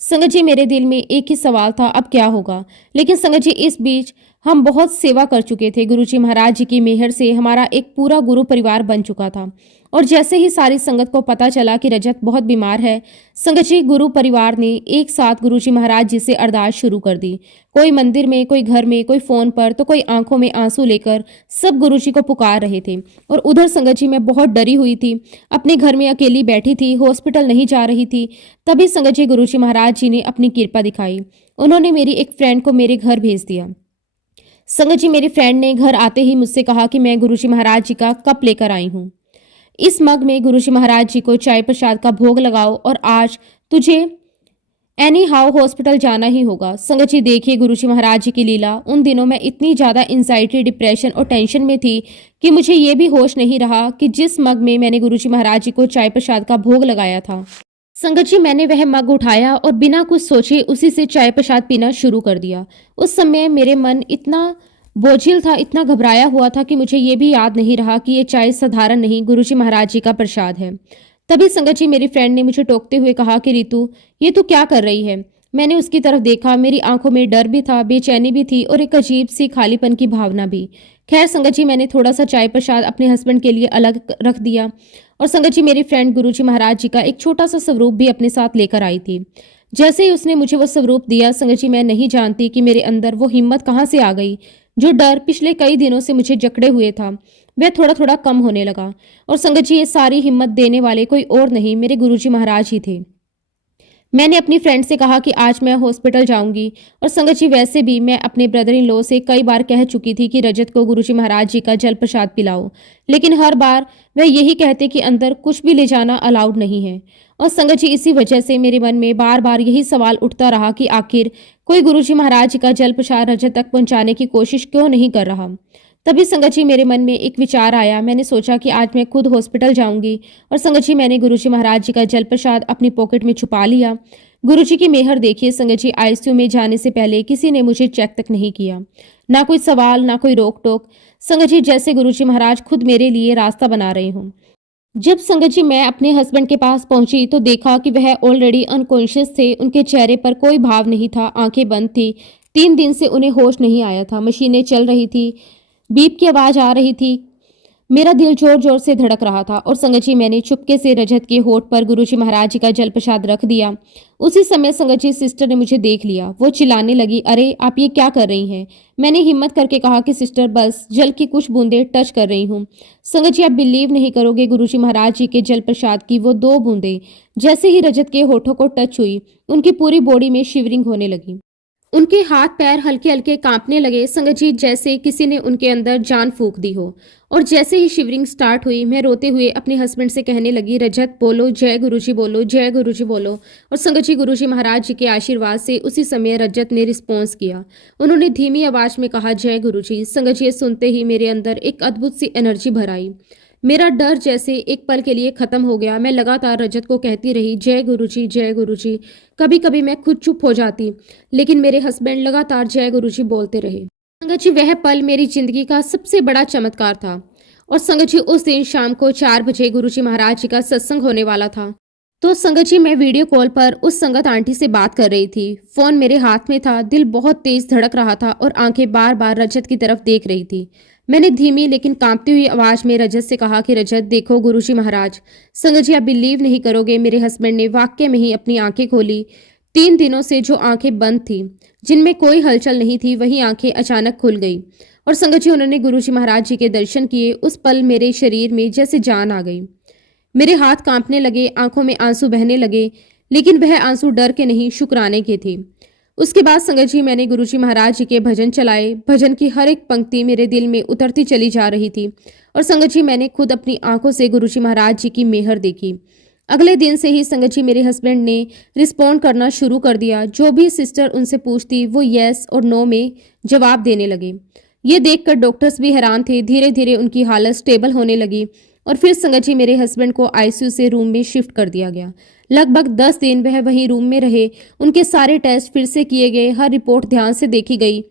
संगत जी, मेरे दिल में एक ही सवाल था, अब क्या होगा। लेकिन संगत जी, इस बीच हम बहुत सेवा कर चुके थे। गुरुजी महाराज जी की मेहर से हमारा एक पूरा गुरु परिवार बन चुका था। और जैसे ही सारी संगत को पता चला कि रजत बहुत बीमार है, संगत जी, गुरु परिवार ने एक साथ गुरुजी महाराज जी से अरदास शुरू कर दी। कोई मंदिर में, कोई घर में, कोई फोन पर, तो कोई आंखों में आंसू लेकर सब गुरुजी को पुकार रहे थे। और उधर संगत जी, मैं बहुत डरी हुई थी, अपने घर में अकेली बैठी थी, हॉस्पिटल नहीं जा रही थी। तभी संगत जी, गुरुजी महाराज जी ने अपनी कृपा दिखाई। उन्होंने मेरी एक फ्रेंड को मेरे घर भेज दिया। संगत जी, मेरी फ्रेंड ने घर आते ही मुझसे कहा कि मैं गुरुजी महाराज जी का कप लेकर आई हूँ। इस मग में गुरुजी महाराज जी को चाय प्रसाद का भोग लगाओ और आज तुझे एनी हाउ हॉस्पिटल जाना ही होगा। संगत जी, देखिए गुरुजी महाराज जी की लीला। उन दिनों मैं इतनी ज़्यादा एंजाइटी, डिप्रेशन और टेंशन में थी कि मुझे ये भी होश नहीं रहा कि जिस मग में मैंने गुरुजी महाराज जी को चाय प्रसाद का भोग लगाया था, संगत जी, मैंने वह मग उठाया और बिना कुछ सोचे उसी से चाय प्रसाद पीना शुरू कर दिया। उस समय मेरे मन इतना बोझिल था, इतना घबराया हुआ था कि मुझे ये भी याद नहीं रहा कि ये चाय साधारण नहीं, गुरुजी महाराज जी का प्रसाद है। तभी संगत जी, मेरी फ्रेंड ने मुझे टोकते हुए कहा कि रितु, ये तू क्या कर रही है। मैंने उसकी तरफ देखा, मेरी आंखों में डर भी था, बेचैनी भी थी और एक अजीब सी खालीपन की भावना भी। खैर संगत जी, मैंने थोड़ा सा चाय प्रसाद अपने हस्बैंड के लिए अलग रख दिया। और संगत जी, मेरी फ्रेंड गुरुजी महाराज जी का एक छोटा सा स्वरूप भी अपने साथ लेकर आई थी। जैसे ही उसने मुझे वो स्वरूप दिया, संगत जी, मैं नहीं जानती कि मेरे अंदर वो हिम्मत कहाँ से आ गई। जो डर पिछले कई दिनों से मुझे जकड़े हुए था, वह थोड़ा थोड़ा कम होने लगा। और संगत जी, ये सारी हिम्मत देने वाले कोई और नहीं, मेरे गुरुजी महाराज ही थे। मैंने अपनी फ्रेंड से कहा कि आज मैं हॉस्पिटल जाऊंगी। और संगत जी, वैसे भी मैं अपने ब्रदर इन लॉ से कई बार कह चुकी थी कि रजत को गुरुजी महाराज जी का जल प्रसाद पिलाओ, लेकिन हर बार वह यही कहते कि अंदर कुछ भी ले जाना अलाउड नहीं है। और संगत जी, इसी वजह से मेरे मन में बार बार यही सवाल उठता रहा कि आखिर कोई गुरुजी महाराज जी का जल प्रसाद रजत तक पहुंचाने की कोशिश क्यों नहीं कर रहा। तभी संगत जी, मेरे मन में एक विचार आया। मैंने सोचा कि आज मैं खुद हॉस्पिटल जाऊंगी। और संगत जी, मैंने गुरुजी महाराज जी का जल प्रसाद अपनी पॉकेट में छुपा लिया। गुरुजी की मेहर देखिए संगत जी, आईसीयू में जाने से पहले किसी ने मुझे चेक तक नहीं किया, ना कोई सवाल, ना कोई रोक टोक। संगत जी, जैसे गुरुजी महाराज खुद मेरे लिए रास्ता बना रहे हों। जब संगत जी मैं अपने हस्बैंड के पास पहुंची तो देखा कि वह ऑलरेडी अनकॉन्शियस थे। उनके चेहरे पर कोई भाव नहीं था, आंखें बंद थी। 3 दिन से उन्हें होश नहीं आया था। मशीनें चल रही थी, बीप की आवाज आ रही थी। मेरा दिल जोर जोर से धड़क रहा था। और संगत जी, मैंने चुपके से रजत के होठ पर गुरुजी महाराज जी का जल प्रसाद रख दिया। उसी समय संगत जी, सिस्टर ने मुझे देख लिया। वो चिल्लाने लगी, अरे आप ये क्या कर रही हैं। मैंने हिम्मत करके कहा कि सिस्टर, बस जल की कुछ बूंदें टच कर रही हूँ। संगत जी, आप बिलीव नहीं करोगे, गुरुजी महाराज जी के जल प्रसाद की वो 2 बूंदें जैसे ही रजत के होठों को टच हुई, उनकी पूरी बॉडी में शिवरिंग होने लगी। उनके हाथ पैर हल्के हल्के कांपने लगे संगत जी, जैसे किसी ने उनके अंदर जान फूंक दी हो। और जैसे ही शिवरिंग स्टार्ट हुई, मैं रोते हुए अपने हस्बैंड से कहने लगी, रजत बोलो जय गुरुजी, बोलो जय गुरुजी बोलो। और संगत जी, गुरुजी महाराज जी के आशीर्वाद से उसी समय रजत ने रिस्पॉन्स किया। उन्होंने धीमी आवाज में कहा, जय गुरुजी। संगत जी, ये सुनते ही मेरे अंदर एक अद्भुत सी एनर्जी भर आई। मेरा डर जैसे एक पल के लिए खत्म हो गया। मैं लगातार रजत को कहती रही, जय गुरुजी जय गुरुजी। कभी कभी मैं खुद चुप हो जाती, लेकिन मेरे हस्बैंड लगातार जय गुरुजी बोलते रहे। संगत जी, वह पल मेरी जिंदगी का सबसे बड़ा चमत्कार था। और संगत जी, उस दिन शाम को 4 बजे गुरुजी महाराज जी का सत्संग होने वाला था। तो संगत जी, मैं वीडियो कॉल पर उस संगत आंटी से बात कर रही थी। फोन मेरे हाथ में था, दिल बहुत तेज धड़क रहा था और आंखें बार बार रजत की तरफ देख रही थी। मैंने धीमी लेकिन कांपती हुई आवाज में रजत से कहा कि रजत देखो गुरुजी महाराज। संगत जी, आप बिलीव नहीं करोगे, मेरे हस्बैंड ने वाकई में ही अपनी आंखें खोली। 3 दिनों से जो आंखें बंद थी, जिनमें कोई हलचल नहीं थी, वही आंखें अचानक खुल गई। और संगत जी, उन्होंने गुरुजी महाराज जी के दर्शन किए। उस पल मेरे शरीर में जैसे जान आ गई। मेरे हाथ कांपने लगे, आंखों में आंसू बहने लगे, लेकिन वह आंसू डर के नहीं, शुक्राने के थे। उसके बाद संगत जी, मैंने गुरुजी महाराज जी के भजन चलाए। भजन की हर एक पंक्ति मेरे दिल में उतरती चली जा रही थी। और संगत जी, मैंने खुद अपनी आंखों से गुरुजी महाराज जी की मेहर देखी। अगले दिन से ही संगत जी, मेरे हस्बैंड ने रिस्पॉन्ड करना शुरू कर दिया। जो भी सिस्टर उनसे पूछती, वो येस और नो में जवाब देने लगे। ये देखकर डॉक्टर्स भी हैरान थे। धीरे धीरे उनकी हालत स्टेबल होने लगी। और फिर संगत जी, मेरे हस्बैंड को आईसीयू से रूम में शिफ्ट कर दिया गया। लगभग 10 दिन वह वहीं रूम में रहे। उनके सारे टेस्ट फिर से किए गए, हर रिपोर्ट ध्यान से देखी गई।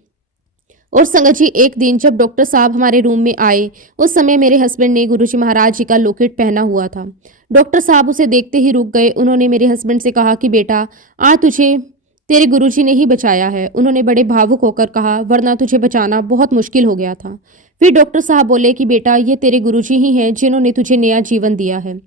और संगत जी, एक दिन जब डॉक्टर साहब हमारे रूम में आए, उस समय मेरे हस्बैंड ने गुरुजी महाराज जी का लॉकेट पहना हुआ था। डॉक्टर साहब उसे देखते ही रुक गए। उन्होंने मेरे हस्बैंड से कहा कि बेटा, आज तुझे तेरे गुरुजी ने ही बचाया है। उन्होंने बड़े भावुक होकर कहा, वरना तुझे बचाना बहुत मुश्किल हो गया था। फिर डॉक्टर साहब बोले कि बेटा, ये तेरे गुरुजी ही हैं जिन्होंने तुझे नया जीवन दिया है।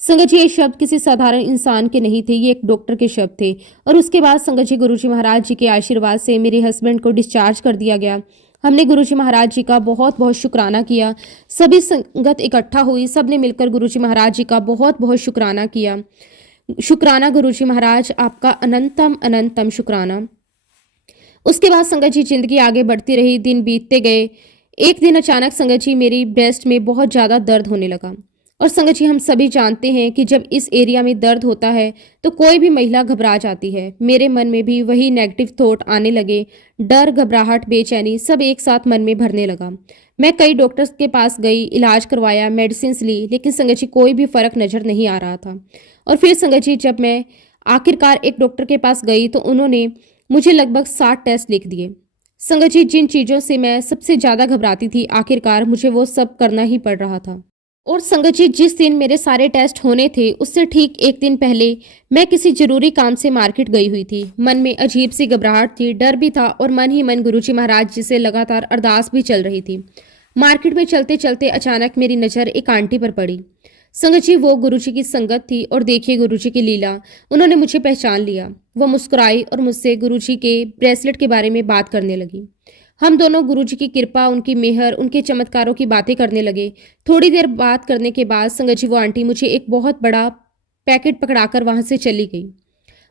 संगत जी, ये शब्द किसी साधारण इंसान के नहीं थे, ये एक डॉक्टर के शब्द थे। और उसके बाद संगत जी, गुरुजी महाराज जी के आशीर्वाद से मेरे हस्बैंड को डिस्चार्ज कर दिया गया। हमने गुरुजी महाराज जी का बहुत बहुत शुक्राना किया। सभी संगत इकट्ठा हुई, सबने मिलकर गुरुजी महाराज जी का बहुत बहुत शुक्राना किया। शुक्राना गुरुजी महाराज, आपका अनंतम अनंतम शुक्राना। उसके बाद संगत जी, जिंदगी आगे बढ़ती रही, दिन बीतते गए। एक दिन अचानक संगत जी, मेरी ब्रेस्ट में बहुत ज़्यादा दर्द होने लगा। और संगत जी, हम सभी जानते हैं कि जब इस एरिया में दर्द होता है तो कोई भी महिला घबरा जाती है। मेरे मन में भी वही नेगेटिव थॉट आने लगे। डर, घबराहट, बेचैनी सब एक साथ मन में भरने लगा। मैं कई डॉक्टर्स के पास गई, इलाज करवाया, मेडिसिन ली, लेकिन संगत जी, कोई भी फर्क नजर नहीं आ रहा था। और फिर संगत जी, जब मैं आखिरकार एक डॉक्टर के पास गई तो उन्होंने मुझे लगभग 60 टेस्ट लिख दिए। संगत जी, जिन चीज़ों से मैं सबसे ज़्यादा घबराती थी, आखिरकार मुझे वो सब करना ही पड़ रहा था। और संगत जी, जिस दिन मेरे सारे टेस्ट होने थे, उससे ठीक एक दिन पहले मैं किसी जरूरी काम से मार्केट गई हुई थी। मन में अजीब सी घबराहट थी, डर भी था और मन ही मन गुरुजी महाराज जी से लगातार अरदास भी चल रही थी। मार्केट में चलते चलते अचानक मेरी नज़र एक आंटी पर पड़ी। संगत जी, वो गुरुजी की संगत थी और देखिए गुरुजी की लीला, उन्होंने मुझे पहचान लिया। वो मुस्कुराई और मुझसे गुरुजी के ब्रेसलेट के बारे में बात करने लगी। हम दोनों गुरुजी की कृपा, उनकी मेहर, उनके चमत्कारों की बातें करने लगे। थोड़ी देर बात करने के बाद संगत जी, वो आंटी मुझे एक बहुत बड़ा पैकेट पकड़ाकर वहां से चली गई।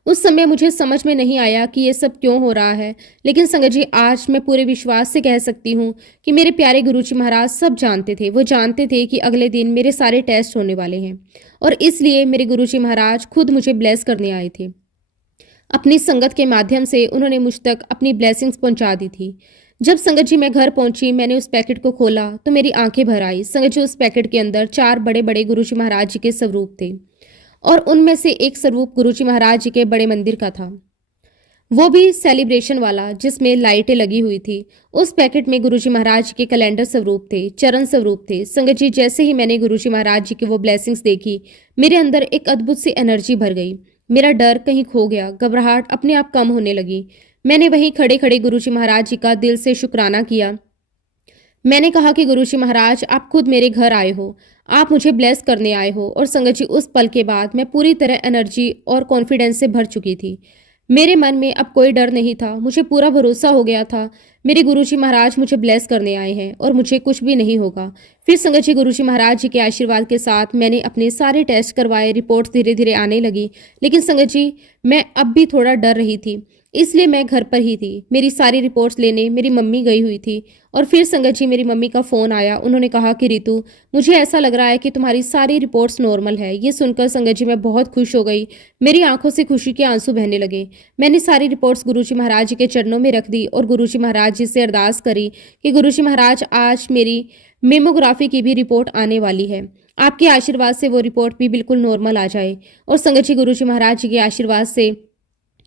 उस समय मुझे समझ में नहीं आया कि ये सब क्यों हो रहा है, लेकिन संगत जी, आज मैं पूरे विश्वास से कह सकती हूँ कि मेरे प्यारे गुरुजी महाराज सब जानते थे। वो जानते थे कि अगले दिन मेरे सारे टेस्ट होने वाले हैं और इसलिए मेरे गुरुजी महाराज खुद मुझे ब्लेस करने आए थे। अपनी संगत के माध्यम से उन्होंने मुझ तक अपनी ब्लेसिंग्स पहुंचा दी थी। जब संगत जी, मैं घर पहुंची, मैंने उस पैकेट को खोला तो मेरी आंखें भर आई। संगत जी, उस पैकेट के अंदर 4 बड़े बड़े गुरुजी महाराज जी के स्वरूप थे और उनमें से एक स्वरूप गुरुजी महाराज जी के बड़े मंदिर का था, वो भी सेलिब्रेशन वाला, जिसमें लाइटें लगी हुई थी। उस पैकेट में गुरुजी महाराज जी के कैलेंडर स्वरूप थे, चरण स्वरूप थे। संगत जी, जैसे ही मैंने गुरुजी महाराज जी की वो ब्लेसिंग्स देखी, मेरे अंदर एक अद्भुत सी एनर्जी भर गई। मेरा डर कहीं खो गया, घबराहट अपने आप कम होने लगी। मैंने वहीं खड़े खड़े गुरुजी महाराज जी का दिल से शुक्राना किया। मैंने कहा कि गुरुजी महाराज, आप खुद मेरे घर आए हो, आप मुझे ब्लेस करने आए हो। और संगत जी, उस पल के बाद मैं पूरी तरह एनर्जी और कॉन्फिडेंस से भर चुकी थी। मेरे मन में अब कोई डर नहीं था, मुझे पूरा भरोसा हो गया था मेरे गुरुजी महाराज मुझे ब्लेस करने आए हैं और मुझे कुछ भी नहीं होगा। फिर संगत जी, गुरुजी महाराज जी के आशीर्वाद के साथ मैंने अपने सारे टेस्ट करवाए, रिपोर्ट्स धीरे धीरे आने लगी। लेकिन संगत जी, मैं अब भी थोड़ा डर रही थी। इसलिए मैं घर पर ही थी। मेरी सारी रिपोर्ट्स लेने मेरी मम्मी गई हुई थी और फिर संगत जी मेरी मम्मी का फ़ोन आया। उन्होंने कहा कि रितु, मुझे ऐसा लग रहा है कि तुम्हारी सारी रिपोर्ट्स नॉर्मल है। ये सुनकर संगत जी मैं बहुत खुश हो गई। मेरी आंखों से खुशी के आंसू बहने लगे। मैंने सारी रिपोर्ट्स गुरुजी महाराज जी के चरणों में रख दी और गुरुजी महाराज जी से अरदास करी कि गुरुजी महाराज, आज मेरी मेमोग्राफी की भी रिपोर्ट आने वाली है। आपके आशीर्वाद से वो रिपोर्ट भी बिल्कुल नॉर्मल आ जाए। और संगत जी गुरुजी महाराज जी के आशीर्वाद से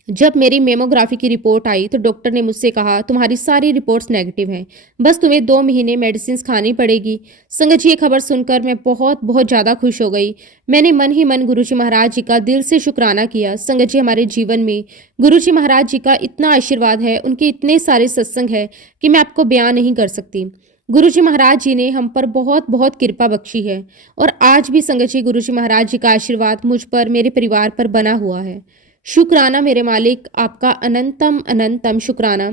जब मेरी मेमोग्राफी की रिपोर्ट आई तो डॉक्टर ने मुझसे कहा, तुम्हारी सारी रिपोर्ट्स नेगेटिव हैं, बस तुम्हें 2 महीने मेडिसिन खानी पड़ेगी। संगत जी ये खबर सुनकर मैं बहुत बहुत ज़्यादा खुश हो गई। मैंने मन ही मन गुरुजी महाराज जी का दिल से शुक्राना किया। संगत जी हमारे जीवन में गुरुजी महाराज जी का इतना आशीर्वाद है, उनके इतने सारे सत्संग है कि मैं आपको बयान नहीं कर सकती। गुरुजी महाराज जी ने हम पर बहुत बहुत कृपा बख्शी है और आज भी संगत जी गुरुजी महाराज जी का आशीर्वाद मुझ पर, मेरे परिवार पर बना हुआ है। शुक्राना मेरे मालिक, आपका अनंतम अनंतम शुक्राना।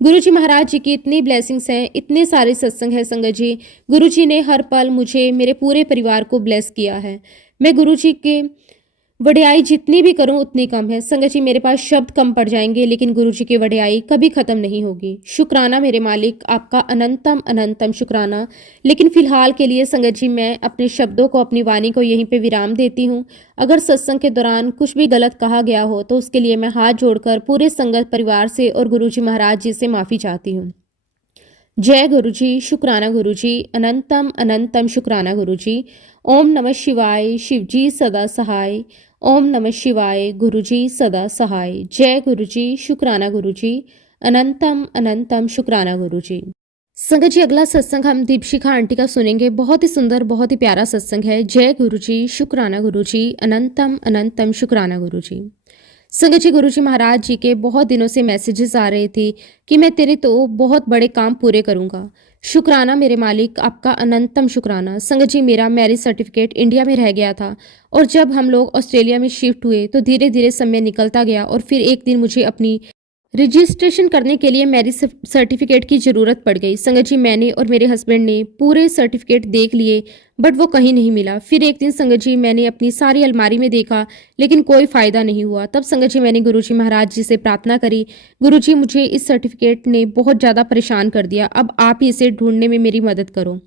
गुरुजी महाराज जी की इतनी ब्लेसिंग्स हैं, इतने सारे सत्संग हैं संगत जी। गुरुजी ने हर पल मुझे, मेरे पूरे परिवार को ब्लेस किया है। मैं गुरुजी के वडियाई जितनी भी करूं उतनी कम है। संगत जी मेरे पास शब्द कम पड़ जाएंगे, लेकिन गुरुजी की वडियाई कभी खत्म नहीं होगी। शुक्राना मेरे मालिक, आपका अनंतम अनंतम शुक्राना। लेकिन फिलहाल के लिए संगत जी मैं अपने शब्दों को, अपनी वाणी को यहीं पे विराम देती हूँ। अगर सत्संग के दौरान कुछ भी गलत कहा गया हो तो उसके लिए मैं हाथ जोड़कर पूरे संगत परिवार से और गुरुजी महाराज जी से माफ़ी चाहती हूँ। जय गुरुजी, शुक्राना गुरुजी, अनंतम अनंतम शुक्राना गुरुजी। ओम नमः शिवाय, शिवजी सदा सहाय। ओम नमः शिवाय, गुरुजी सदा सहाय। जय गुरुजी, शुक्राना गुरुजी, अनंतम अनंतम शुक्राना गुरुजी। संगत जी अगला सत्संग हम दीपशिखा आंटी का सुनेंगे। बहुत ही सुंदर, बहुत ही प्यारा सत्संग है। जय गुरुजी, शुक्राना गुरुजी, अनंतम अनंतम शुक्राना गुरुजी। संगत जी गुरुजी महाराज जी के बहुत दिनों से मैसेजेस आ रहे थे कि मैं तेरे तो बहुत बड़े काम पूरे करूंगा। शुक्राना मेरे मालिक, आपका अनंतम शुक्राना। संगत जी मेरा मैरिज सर्टिफिकेट इंडिया में रह गया था और जब हम लोग ऑस्ट्रेलिया में शिफ्ट हुए तो धीरे धीरे समय निकलता गया और फिर एक दिन मुझे अपनी रजिस्ट्रेशन करने के लिए मैरिज सर्टिफिकेट की ज़रूरत पड़ गई। संगत जी मैंने और मेरे हस्बैंड ने पूरे सर्टिफिकेट देख लिए बट वो कहीं नहीं मिला। फिर एक दिन संगत जी मैंने अपनी सारी अलमारी में देखा लेकिन कोई फ़ायदा नहीं हुआ। तब संगत जी मैंने गुरुजी महाराज जी से प्रार्थना करी, गुरुजी मुझे इस सर्टिफिकेट ने बहुत ज़्यादा परेशान कर दिया, अब आप ही इसे ढूंढने में मेरी मदद करो।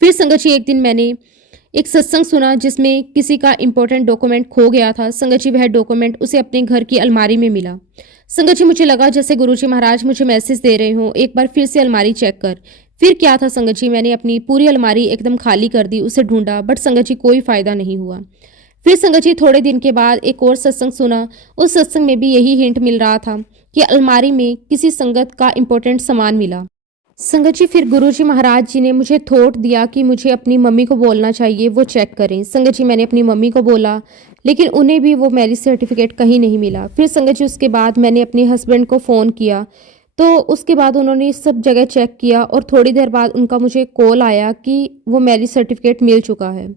फिर संगत जी एक दिन मैंने एक सत्संग सुना जिसमें किसी का इंपॉर्टेंट डॉक्यूमेंट खो गया था। संगत जी वह डॉक्यूमेंट उसे अपने घर की अलमारी में मिला। संगत जी मुझे लगा जैसे गुरुजी महाराज मुझे मैसेज दे रहे हो, एक बार फिर से अलमारी चेक कर। फिर क्या था संगत जी, मैंने अपनी पूरी अलमारी एकदम खाली कर दी, उसे ढूंढा बट संगत जी कोई फायदा नहीं हुआ। फिर संगत जी थोड़े दिन के बाद एक और सत्संग सुना। उस सत्संग में भी यही हिंट मिल रहा था कि अलमारी में किसी संगत का इंपॉर्टेंट सामान मिला। संगत जी फिर गुरुजी महाराज जी ने मुझे थॉट दिया कि मुझे अपनी मम्मी को बोलना चाहिए, वो चेक करें। संगत जी मैंने अपनी मम्मी को बोला लेकिन उन्हें भी वो मैरिज सर्टिफिकेट कहीं नहीं मिला। फिर संगत जी उसके बाद मैंने अपने हस्बैंड को फ़ोन किया तो उसके बाद उन्होंने सब जगह चेक किया और थोड़ी देर बाद उनका मुझे कॉल आया कि वो मैरिज सर्टिफिकेट मिल चुका है।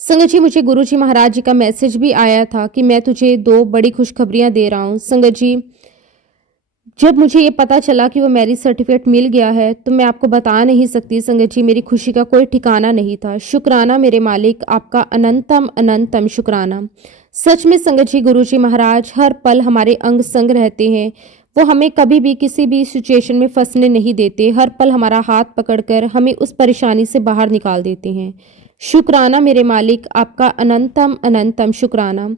संगत जी मुझे गुरुजी महाराज जी का मैसेज भी आया था कि मैं तुझे 2 बड़ी खुशखबरियाँ दे रहा हूँ। संगत जी जब मुझे ये पता चला कि वो मैरिज सर्टिफिकेट मिल गया है तो मैं आपको बता नहीं सकती संगत जी, मेरी खुशी का कोई ठिकाना नहीं था। शुक्राना मेरे मालिक, आपका अनंतम अनंतम शुक्राना। सच में संगत जी गुरुजी महाराज हर पल हमारे अंग संग रहते हैं। वो हमें कभी भी किसी भी सिचुएशन में फंसने नहीं देते, हर पल हमारा हाथ पकड़कर हमें उस परेशानी से बाहर निकाल देते हैं। शुक्राना मेरे मालिक, आपका अनंतम अनंतम शुक्राना।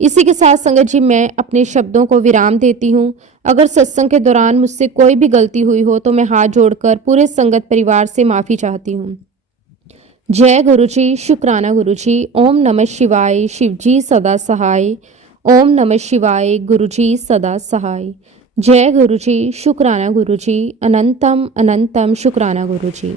इसी के साथ संगत जी मैं अपने शब्दों को विराम देती हूँ। अगर सत्संग के दौरान मुझसे कोई भी गलती हुई हो तो मैं हाथ जोड़कर पूरे संगत परिवार से माफ़ी चाहती हूँ। जय गुरुजी, शुक्राना गुरुजी। ओम नमः शिवाय, शिवजी सदा सहाय। ओम नमः शिवाय, गुरुजी सदा सहाय। जय गुरुजी, शुक्राना गुरुजी, अनंतम अनंतम शुक्राना गुरुजी।